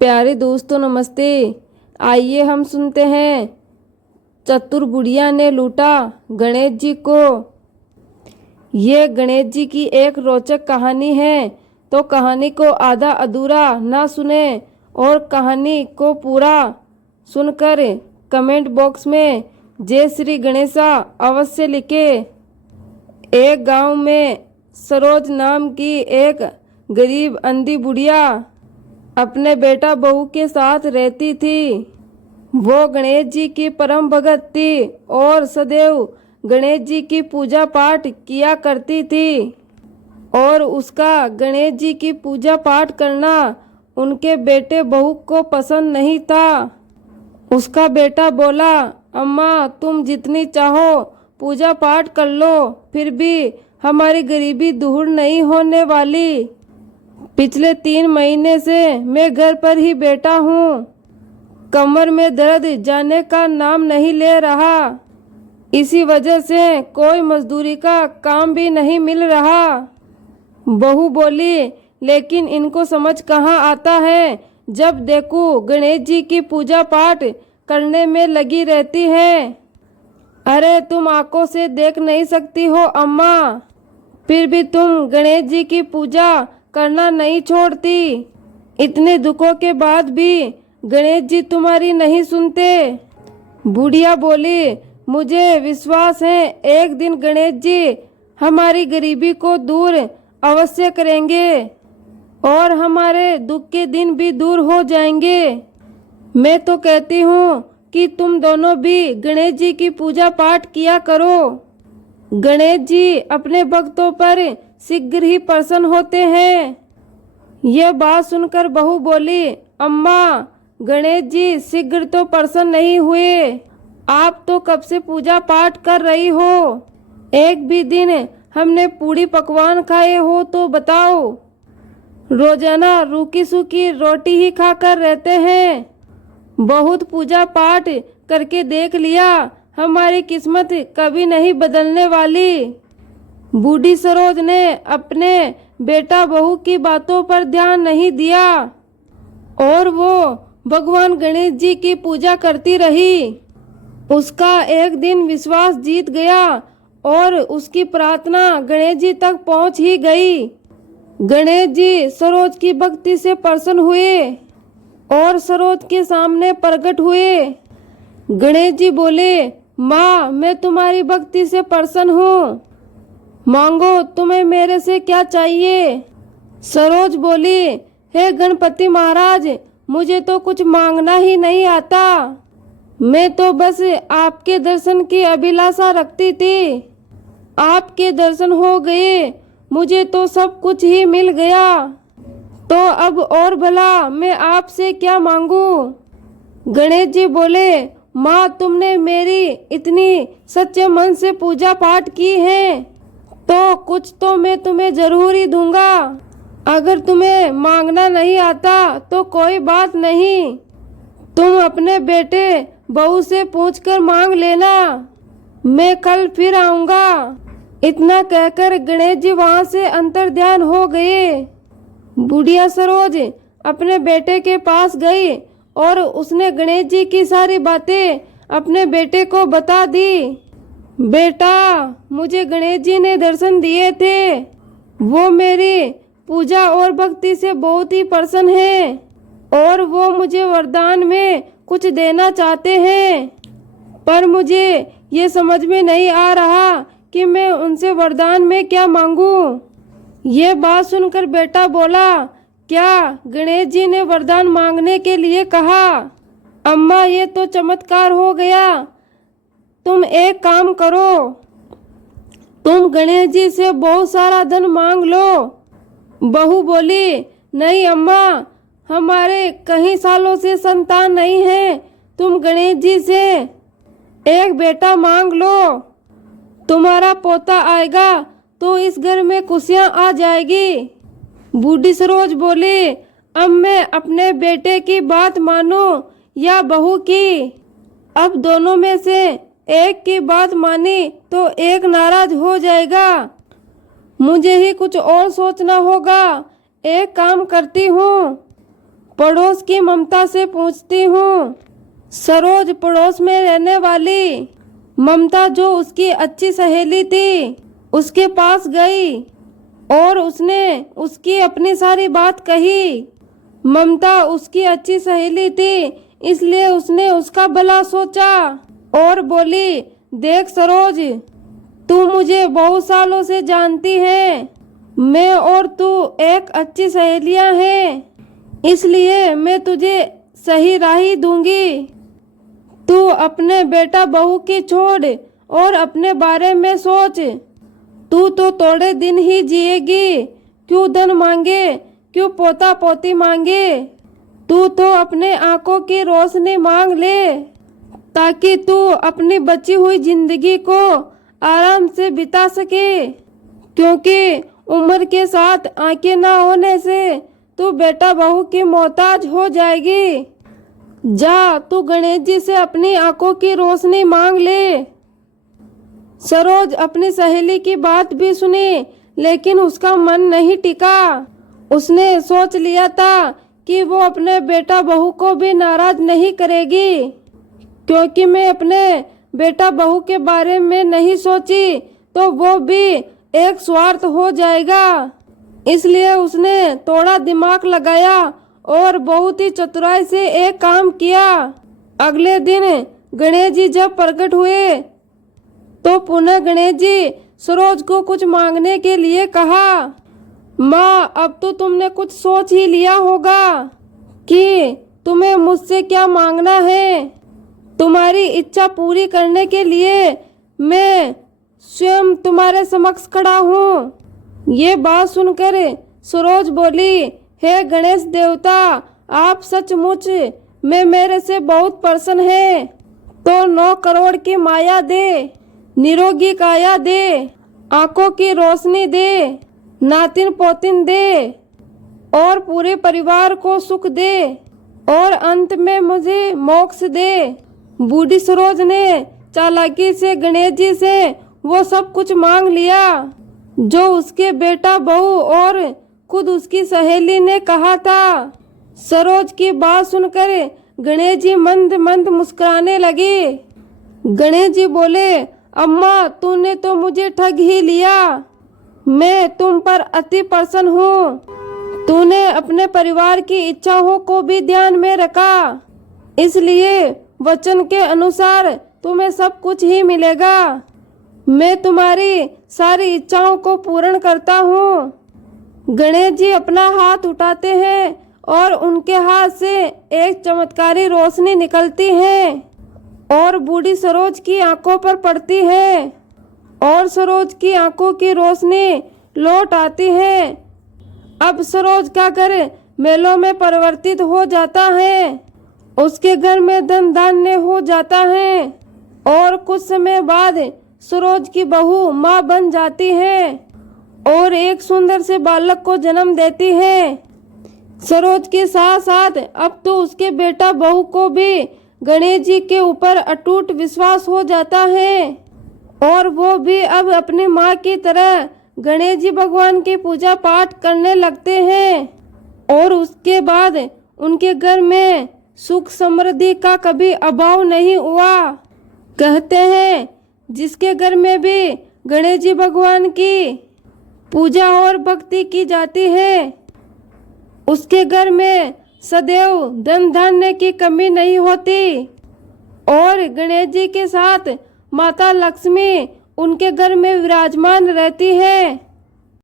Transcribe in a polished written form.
प्यारे दोस्तों नमस्ते। आइए हम सुनते हैं चतुर बुढ़िया ने लूटा गणेश जी को। ये गणेश जी की एक रोचक कहानी है, तो कहानी को आधा अधूरा ना सुने और कहानी को पूरा सुनकर कमेंट बॉक्स में जय श्री गणेशा अवश्य लिखे। एक गांव में सरोज नाम की एक गरीब अंधी बुढ़िया अपने बेटा बहू के साथ रहती थी। वो गणेश जी की परम भगत थी और सदैव गणेश जी की पूजा पाठ किया करती थी। और उसका गणेश जी की पूजा पाठ करना उनके बेटे बहू को पसंद नहीं था। उसका बेटा बोला, अम्मा तुम जितनी चाहो पूजा पाठ कर लो, फिर भी हमारी गरीबी दूर नहीं होने वाली। पिछले 3 महीने से मैं घर पर ही बैठा हूँ। कमर में दर्द जाने का नाम नहीं ले रहा। इसी वजह से कोई मजदूरी का काम भी नहीं मिल रहा। बहू बोली, लेकिन इनको समझ कहाँ आता है, जब देखो गणेश जी की पूजा पाठ करने में लगी रहती है। अरे तुम आंखों से देख नहीं सकती हो अम्मा, फिर भी तुम गणेश जी की पूजा करना नहीं छोड़ती। इतने दुखों के बाद भी गणेश जी तुम्हारी नहीं सुनते। बुढ़िया बोली, मुझे विश्वास है एक दिन गणेश जी हमारी गरीबी को दूर अवश्य करेंगे और हमारे दुख के दिन भी दूर हो जाएंगे। मैं तो कहती हूँ कि तुम दोनों भी गणेश जी की पूजा पाठ किया करो। गणेश जी अपने भक्तों पर शीघ्र ही प्रसन्न होते हैं। यह बात सुनकर बहू बोली, अम्मा गणेश जी शीघ्र तो प्रसन्न नहीं हुए। आप तो कब से पूजा पाठ कर रही हो, एक भी दिन हमने पूड़ी पकवान खाए हो तो बताओ। रोजाना रूखी सूखी रोटी ही खाकर रहते हैं। बहुत पूजा पाठ करके देख लिया, हमारी किस्मत कभी नहीं बदलने वाली। बूढ़ी सरोज ने अपने बेटा बहू की बातों पर ध्यान नहीं दिया और वो भगवान गणेश जी की पूजा करती रही। उसका एक दिन विश्वास जीत गया और उसकी प्रार्थना गणेश जी तक पहुंच ही गई। गणेश जी सरोज की भक्ति से प्रसन्न हुए और सरोज के सामने प्रकट हुए। गणेश जी बोले, माँ मैं तुम्हारी भक्ति से प्रसन्न हूँ, मांगो तुम्हें मेरे से क्या चाहिए। सरोज बोली, हे गणपति महाराज मुझे तो कुछ मांगना ही नहीं आता। मैं तो बस आपके दर्शन की अभिलाषा रखती थी। आपके दर्शन हो गए, मुझे तो सब कुछ ही मिल गया। तो अब और भला मैं आपसे क्या मांगू। गणेश जी बोले, माँ तुमने मेरी इतनी सच्चे मन से पूजा पाठ की है तो कुछ तो मैं तुम्हें जरूर ही दूंगा। अगर तुम्हें मांगना नहीं आता तो कोई बात नहीं, तुम अपने बेटे बहू से पूछकर मांग लेना, मैं कल फिर आऊंगा। इतना कहकर गणेश जी वहां से अंतर्ध्यान हो गए। बुढ़िया सरोज अपने बेटे के पास गई और उसने गणेश जी की सारी बातें अपने बेटे को बता दी। बेटा मुझे गणेश जी ने दर्शन दिए थे, वो मेरी पूजा और भक्ति से बहुत ही प्रसन्न हैं और वो मुझे वरदान में कुछ देना चाहते हैं, पर मुझे ये समझ में नहीं आ रहा कि मैं उनसे वरदान में क्या मांगू। ये बात सुनकर बेटा बोला, क्या गणेश जी ने वरदान मांगने के लिए कहा। अम्मा ये तो चमत्कार हो गया, तुम एक काम करो, तुम गणेश जी से बहुत सारा धन मांग लो। बहू बोली, नहीं अम्मा हमारे कई सालों से संतान नहीं है, तुम गणेश जी से एक बेटा मांग लो, तुम्हारा पोता आएगा तो इस घर में खुशियां आ जाएगी। बूढ़ी सरोज बोली, अब मैं अपने बेटे की बात मानूं या बहू की। अब दोनों में से एक की बात मानी तो एक नाराज हो जाएगा, मुझे ही कुछ और सोचना होगा। एक काम करती हूँ, पड़ोस की ममता से पूछती हूँ। सरोज पड़ोस में रहने वाली ममता, जो उसकी अच्छी सहेली थी, उसके पास गई और उसने उसकी अपनी सारी बात कही। ममता उसकी अच्छी सहेली थी, इसलिए उसने उसका भला सोचा और बोली, देख सरोज, तू मुझे बहुत सालों से जानती है, मैं और तू एक अच्छी सहेलियां हैं, इसलिए मैं तुझे सही राह दूंगी। तू अपने बेटा बहू की छोड़ और अपने बारे में सोच। तू तो थोड़े दिन ही जिएगी, क्यों धन मांगे, क्यों पोता पोती मांगे। तू तो अपने आंखों की रोशनी मांग ले, ताकि तू अपनी बची हुई जिंदगी को आराम से बिता सके, क्योंकि उम्र के साथ आंखें ना होने से तू बेटा बहू की मोहताज हो जाएगी। जा, तू गणेश जी से अपनी आंखों की रोशनी मांग ले। सरोज अपनी सहेली की बात भी सुनी, लेकिन उसका मन नहीं टिका। उसने सोच लिया था कि वो अपने बेटा बहू को भी नाराज नहीं करेगी, क्योंकि मैं अपने बेटा बहू के बारे में नहीं सोची तो वो भी एक स्वार्थ हो जाएगा। इसलिए उसने थोड़ा दिमाग लगाया और बहुत ही चतुराई से एक काम किया। अगले दिन गणेश जी जब प्रकट हुए तो पुनः गणेश जी सरोज को कुछ मांगने के लिए कहा। माँ, अब तो तुमने कुछ सोच ही लिया होगा कि तुम्हें मुझसे क्या मांगना है। तुम्हारी इच्छा पूरी करने के लिए मैं स्वयं तुम्हारे समक्ष खड़ा हूँ। ये बात सुनकर सरोज बोली, हे गणेश देवता, आप सचमुच में मेरे से बहुत प्रसन्न है, तो 9 करोड़ की माया दे, निरोगी काया दे, आंखों की रोशनी दे, नातिन पोतिन दे और पूरे परिवार को सुख दे और अंत में मुझे मोक्ष दे। बूढ़ी सरोज ने चालाकी से गणेश जी से वो सब कुछ मांग लिया जो उसके बेटा बहू और खुद उसकी सहेली ने कहा था। सरोज की बात सुनकर गणेश जी मंद मंद मुस्कुराने लगे। गणेश जी बोले, अम्मा, तूने तो मुझे ठग ही लिया, मैं तुम पर अति प्रसन्न हूँ। तूने अपने परिवार की इच्छाओं को भी ध्यान में रखा, इसलिए वचन के अनुसार तुम्हें सब कुछ ही मिलेगा। मैं तुम्हारी सारी इच्छाओं को पूर्ण करता हूँ। गणेश जी अपना हाथ उठाते हैं और उनके हाथ से एक चमत्कारी रोशनी निकलती है और बूढ़ी सरोज की आंखों पर पड़ती है और सरोज की आंखों की रोशनी लौट आती है। अब सरोज का घर मेलों में परिवर्तित हो जाता है, उसके घर में धन धान्य हो जाता है और कुछ समय बाद सरोज की बहू माँ बन जाती है और एक सुंदर से बालक को जन्म देती है। सरोज के साथ साथ अब तो उसके बेटा बहू को भी गणेश जी के ऊपर अटूट विश्वास हो जाता है और वो भी अब अपनी माँ की तरह गणेश जी भगवान की पूजा पाठ करने लगते हैं और उसके बाद उनके घर में सुख समृद्धि का कभी अभाव नहीं हुआ। कहते हैं जिसके घर में भी गणेश जी भगवान की पूजा और भक्ति की जाती है, उसके घर में सदैव धन धान्य की कमी नहीं होती और गणेश जी के साथ माता लक्ष्मी उनके घर में विराजमान रहती है।